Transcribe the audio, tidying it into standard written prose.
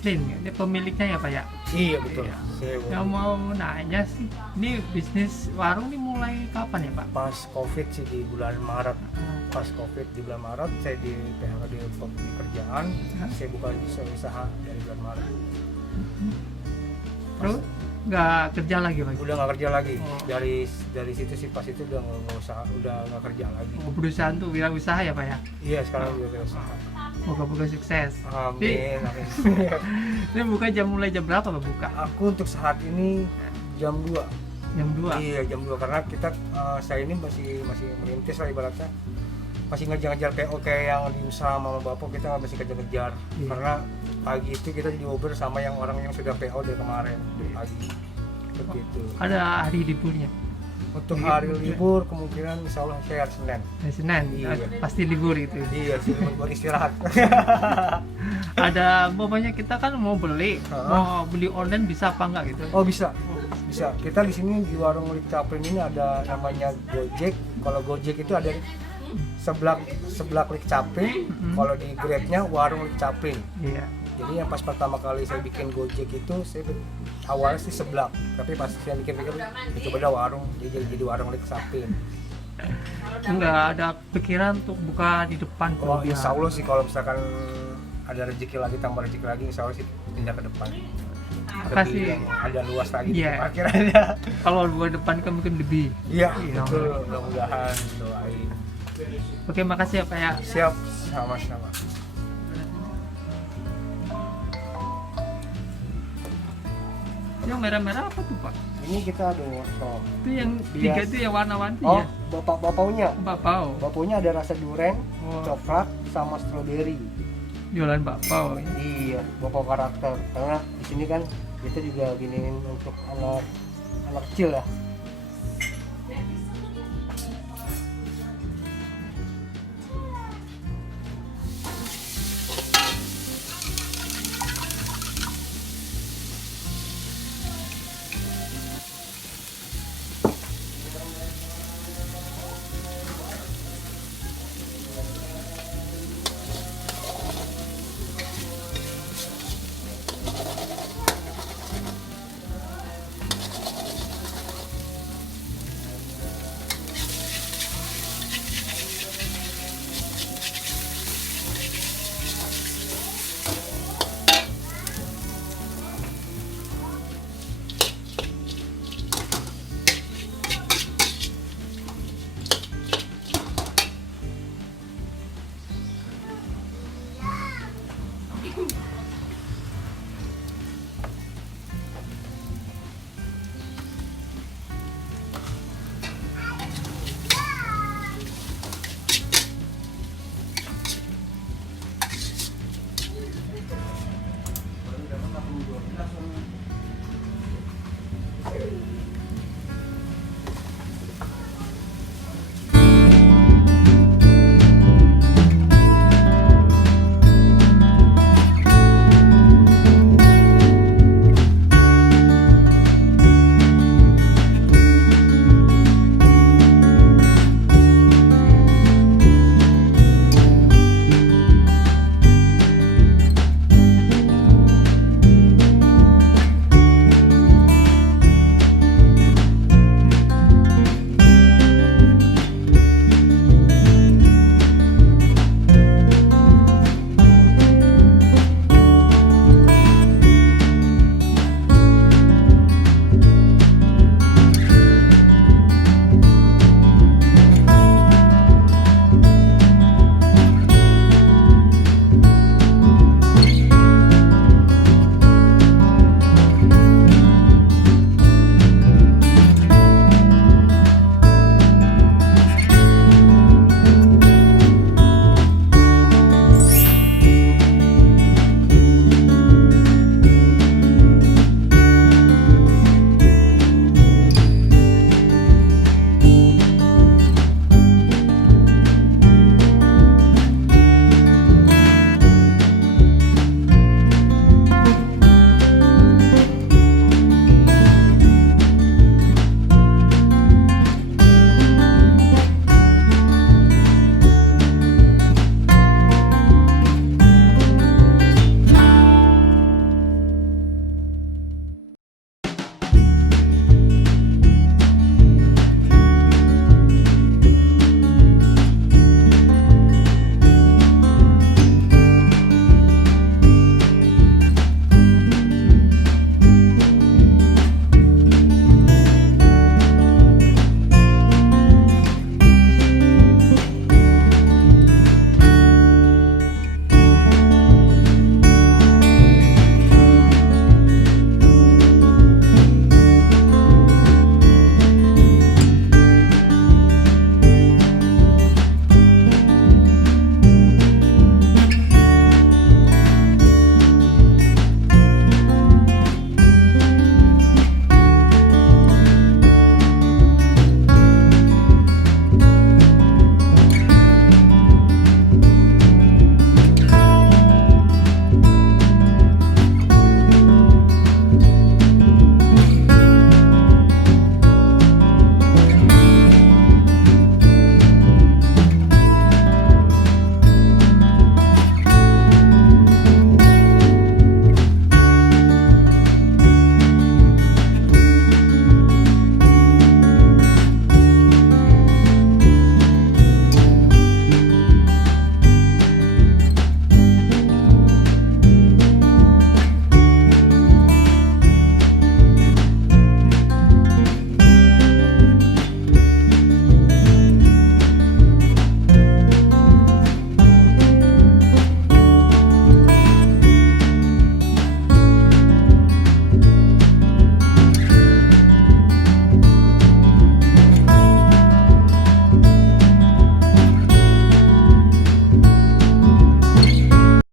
Chaplin, ini pemiliknya ya Pak ya? Iya betul. Iya. Saya Yang mau nanya sih, ini bisnis warung ini mulai kapan ya Pak? pas COVID sih di bulan Maret. Pas COVID di bulan Maret saya di PHK di kerjaan. Saya buka usaha dari bulan Maret. Terus nggak kerja lagi Pak? Udah nggak kerja lagi. Oh. Dari situ sih pas itu udah nggak usaha, udah nggak kerja lagi. Oh, berusaha untuk wirausaha ya Pak ya? Iya sekarang udah usaha. Moga-moga sukses. Amin. Amin. Ini buka mulai jam berapa Pak buka? Aku untuk saat ini jam 2. Jam 2? Iya jam 2 karena kita saya ini masih merintis lah ibaratnya, masih ngejar-ngejar PO kayak yang di usaha mama bapak, kita masih kejar-kejar. Iya. Karena pagi itu kita dioper sama yang orang yang sudah PO dari kemarin dari pagi begitu. Ada hari liburnya? Untuk hari libur kemungkinan insya Allah saya hari Senin. Hari Senin? Iya. Pasti libur itu. Iya sih buat istirahat. Ada umpamanya kita kan mau beli, Ha-ha. mau beli online bisa apa enggak gitu? Oh bisa. Kita di sini di warung Lik Caplin ini ada namanya Gojek. Kalau Gojek itu ada seblak Lik Caplin. Kalau di Grab-nya warung Lik Caplin. Iya. Jadi yang pas pertama kali saya bikin Gojek itu saya awalnya sih seblak, tapi pas saya pikir-pikir itu beda warung, jadi warung Lik Caplin. Enggak ada pikiran untuk buka di depan. Oh tuh, insya ya. Allah sih kalau misalkan ada rezeki lagi, tambah rezeki lagi, insya Allah sih pindah ke depan. Makasih. Lebih yang ada luas lagi Iya. parkirannya. Kalau buka depan kan mungkin lebih. Iya Iya. betul, mudah-mudahan doain. Oke, makasih ya Pak ya. Siap, sama-sama. Yang merah-merah apa tuh Pak? Ini kita ada workshop. Itu yang Bias. tiga itu yang warna-warni Oh, ya? bapaunya. Bakpao. Bapaunya ada rasa durian, Oh, coklat, sama stroberi. jualan bakpao. Iya, bapau karakter. Karena di sini kan kita juga giniin untuk anak kecil ya.